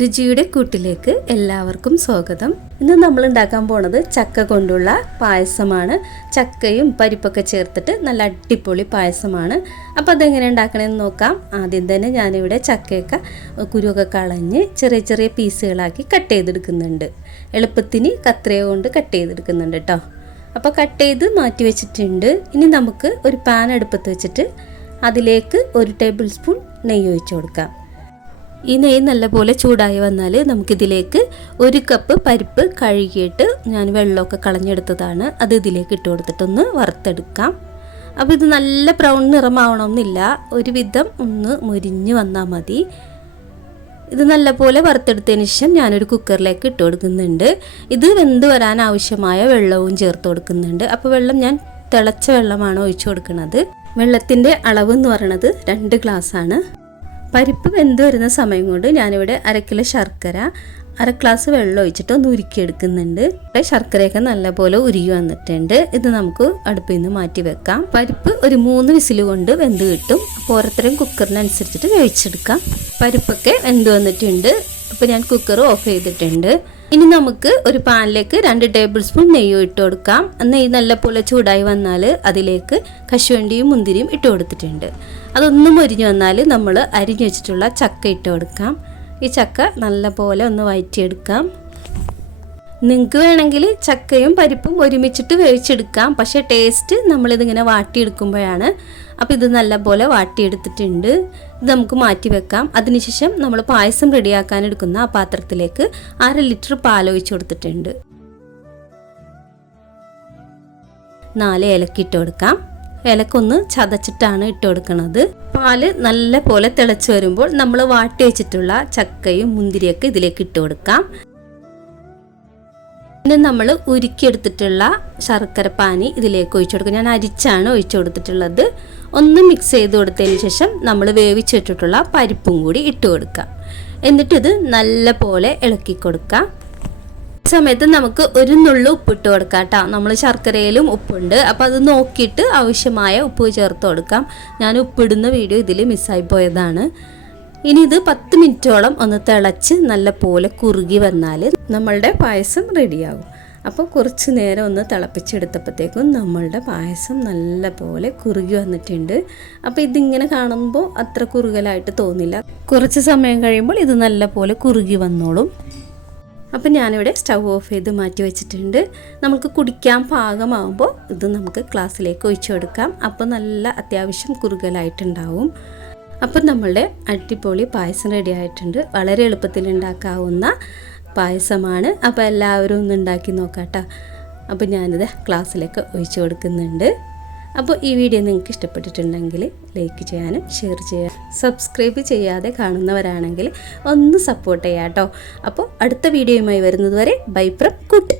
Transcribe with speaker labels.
Speaker 1: രുചിയുടെ കൂട്ടിലേക്ക് എല്ലാവർക്കും സ്വാഗതം. ഇന്ന് നമ്മൾ ഉണ്ടാക്കാൻ പോണത് ചക്ക കൊണ്ടുള്ള പായസമാണ്. ചക്കയും പരിപ്പൊക്കെ ചേർത്തിട്ട് നല്ല അടിപൊളി പായസമാണ്. അപ്പോൾ അതെങ്ങനെ ഉണ്ടാക്കണമെന്ന് നോക്കാം. ആദ്യം തന്നെ ഞാനിവിടെ ചക്കയൊക്കെ കുരുവൊക്കെ കളഞ്ഞ് ചെറിയ ചെറിയ പീസുകളാക്കി കട്ട് ചെയ്തെടുക്കുന്നുണ്ട്. എളുപ്പത്തിന് കത്രയ കൊണ്ട് കട്ട് ചെയ്തെടുക്കുന്നുണ്ട് കേട്ടോ അപ്പോൾ കട്ട് ചെയ്ത് മാറ്റി വെച്ചിട്ടുണ്ട്. ഇനി നമുക്ക് ഒരു പാൻ അടുപ്പത്ത് വെച്ചിട്ട് അതിലേക്ക് ഒരു ടേബിൾ സ്പൂൺ നെയ്യ് ഒഴിച്ചു കൊടുക്കാം. ഈ നെയ്യ് നല്ലപോലെ ചൂടായി വന്നാൽ നമുക്കിതിലേക്ക് ഒരു കപ്പ് പരിപ്പ് കഴുകിയിട്ട് ഞാൻ വെള്ളമൊക്കെ കളഞ്ഞെടുത്തതാണ്. അത് ഇതിലേക്ക് ഇട്ട് കൊടുത്തിട്ടൊന്ന് വറുത്തെടുക്കാം. അപ്പോൾ ഇത് നല്ല ബ്രൗൺ നിറമാവണമെന്നില്ല. ഒരുവിധം ഒന്ന് മുരിഞ്ഞ് വന്നാൽ മതി. ഇത് നല്ലപോലെ വറുത്തെടുത്തതിന് ശേഷം ഞാനൊരു കുക്കറിലേക്ക് ഇട്ട് കൊടുക്കുന്നുണ്ട്. ഇത് വെന്ത് വരാൻ ആവശ്യമായ വെള്ളവും ചേർത്ത് കൊടുക്കുന്നുണ്ട്. അപ്പോൾ വെള്ളം ഞാൻ തിളച്ച വെള്ളമാണ് ഒഴിച്ചു കൊടുക്കുന്നത് വെള്ളത്തിന്റെ അളവ് എന്ന് പറയുന്നത് രണ്ട് ഗ്ലാസ്സാണ്. പരിപ്പ് വെന്ത് വരുന്ന സമയം കൊണ്ട് ഞാനിവിടെ അര ശർക്കര അര ഗ്ലാസ് വെള്ളം ഒഴിച്ചിട്ട് ഒന്ന് ഉരുക്കിയെടുക്കുന്നുണ്ട്. ശർക്കരയൊക്കെ നല്ലപോലെ ഉരുകി വന്നിട്ടുണ്ട്. ഇത് നമുക്ക് അടുപ്പിൽ നിന്ന് മാറ്റി വെക്കാം. പരിപ്പ് ഒരു മൂന്ന് വിസിൽ കൊണ്ട് വെന്ത് കിട്ടും. അപ്പോൾ ഓരോരുത്തരും കുക്കറിനനുസരിച്ചിട്ട് വേവിച്ചെടുക്കാം. പരിപ്പൊക്കെ വെന്ത് വന്നിട്ടുണ്ട്. അപ്പോൾ ഞാൻ കുക്കർ ഓഫ് ചെയ്തിട്ടുണ്ട്. ഇനി നമുക്ക് ഒരു പാനിലേക്ക് രണ്ട് ടേബിൾ സ്പൂൺ നെയ്യ് ഇട്ട് കൊടുക്കാം. നെയ്യ് നല്ലപോലെ ചൂടായി വന്നാൽ അതിലേക്ക് കശുവണ്ടിയും മുന്തിരിയും ഇട്ട് കൊടുത്തിട്ടുണ്ട്. അതൊന്നും ഒരിഞ്ഞു വന്നാൽ നമ്മൾ അരിഞ്ഞു വെച്ചിട്ടുള്ള ചക്ക ഇട്ട് കൊടുക്കാം. ഈ ചക്ക നല്ലപോലെ ഒന്ന് വയറ്റിയെടുക്കാം. നിങ്ങൾക്ക് വേണമെങ്കിൽ ചക്കയും പരിപ്പും ഒരുമിച്ചിട്ട് വേവിച്ചെടുക്കാം. പക്ഷേ ടേസ്റ്റ് നമ്മളിതിങ്ങനെ വാട്ടിയെടുക്കുമ്പോഴാണ് അപ്പോൾ ഇത് നല്ലപോലെ വാട്ടിയെടുത്തിട്ടുണ്ട്. ഇത് നമുക്ക് മാറ്റി വെക്കാം. അതിനുശേഷം നമ്മൾ പായസം റെഡിയാക്കാൻ എടുക്കുന്ന ആ പാത്രത്തിലേക്ക് അര ലിറ്റർ പാൽ ഒഴിച്ചു കൊടുത്തിട്ടുണ്ട്. നാല് ഏലക്ക ഇട്ട് കൊടുക്കാം. ഏലക്കൊന്ന് ചതച്ചിട്ടാണ് ഇട്ട് കൊടുക്കുന്നത് പാൽ നല്ല പോലെ തിളച്ച് വരുമ്പോൾ നമ്മൾ വാട്ടി വെച്ചിട്ടുള്ള ചക്കയും മുന്തിരിയൊക്കെ ഇതിലേക്ക് ഇട്ട് കൊടുക്കാം. പിന്നെ നമ്മൾ ഉരുക്കിയെടുത്തിട്ടുള്ള ശർക്കര പാനി ഇതിലേക്ക് ഒഴിച്ചു കൊടുക്കും. ഞാൻ അരിച്ചാണ് ഒഴിച്ചു കൊടുത്തിട്ടുള്ളത്. ഒന്ന് മിക്സ് ചെയ്ത് കൊടുത്തതിന് ശേഷം നമ്മൾ വേവിച്ചിട്ടിട്ടുള്ള പരിപ്പും കൂടി ഇട്ട് കൊടുക്കുക. എന്നിട്ടിത് നല്ല പോലെ ഇളക്കി കൊടുക്കാം ഈ സമയത്ത് നമുക്ക് ഒരു നുള്ളു ഉപ്പിട്ട് കൊടുക്കാം കേട്ടോ. നമ്മൾ ശർക്കരയിലും ഉപ്പുണ്ട്. അപ്പം അത് നോക്കിയിട്ട് ആവശ്യമായ ഉപ്പ് ചേർത്ത് കൊടുക്കാം. ഞാൻ ഉപ്പിടുന്ന വീഡിയോ ഇതിൽ മിസ്സായി പോയതാണ്. ഇനി ഇത് പത്ത് മിനിറ്റോളം ഒന്ന് തിളച്ച് നല്ല പോലെ കുറുകി വന്നാൽ നമ്മളുടെ പായസം റെഡിയാകും. അപ്പോൾ കുറച്ച് നേരം ഒന്ന് തിളപ്പിച്ചെടുത്തപ്പോഴത്തേക്കും നമ്മളുടെ പായസം നല്ല പോലെ കുറുകി വന്നിട്ടുണ്ട്. അപ്പോൾ ഇതിങ്ങനെ കാണുമ്പോൾ അത്ര കുറുകലായിട്ട് തോന്നില്ല. കുറച്ച് സമയം കഴിയുമ്പോൾ ഇത് നല്ല പോലെ കുറുകി വന്നോളും. അപ്പം ഞാനിവിടെ സ്റ്റൗ ഓഫ് ചെയ്ത് മാറ്റി വെച്ചിട്ടുണ്ട്. നമുക്ക് കുടിക്കാൻ പാകമാകുമ്പോൾ ഇത് നമുക്ക് ക്ലാസ്സിലേക്ക് ഒഴിച്ചു കൊടുക്കാം. അപ്പോൾ നല്ല അത്യാവശ്യം കുറുകലായിട്ടുണ്ടാവും. അപ്പം നമ്മളുടെ അടിപൊളി പായസം റെഡി ആയിട്ടുണ്ട്. വളരെ എളുപ്പത്തിൽ ഉണ്ടാക്കാവുന്ന പായസമാണ്. അപ്പോൾ എല്ലാവരും ഒന്ന് ഉണ്ടാക്കി നോക്കാട്ടോ. അപ്പോൾ ഞാനിത് ക്ലാസ്സിലേക്ക് ഒഴിച്ചു കൊടുക്കുന്നുണ്ട്. അപ്പോൾ ഈ വീഡിയോ നിങ്ങൾക്ക് ഇഷ്ടപ്പെട്ടിട്ടുണ്ടെങ്കിൽ ലൈക്ക് ചെയ്യാനും ഷെയർ ചെയ്യാനും സബ്സ്ക്രൈബ് ചെയ്യാതെ കാണുന്നവരാണെങ്കിൽ ഒന്ന് സപ്പോർട്ട് ചെയ്യാം കേട്ടോ അപ്പോൾ അടുത്ത വീഡിയോയുമായി വരുന്നതുവരെ ബൈ ഫ്രം കുട്ടി.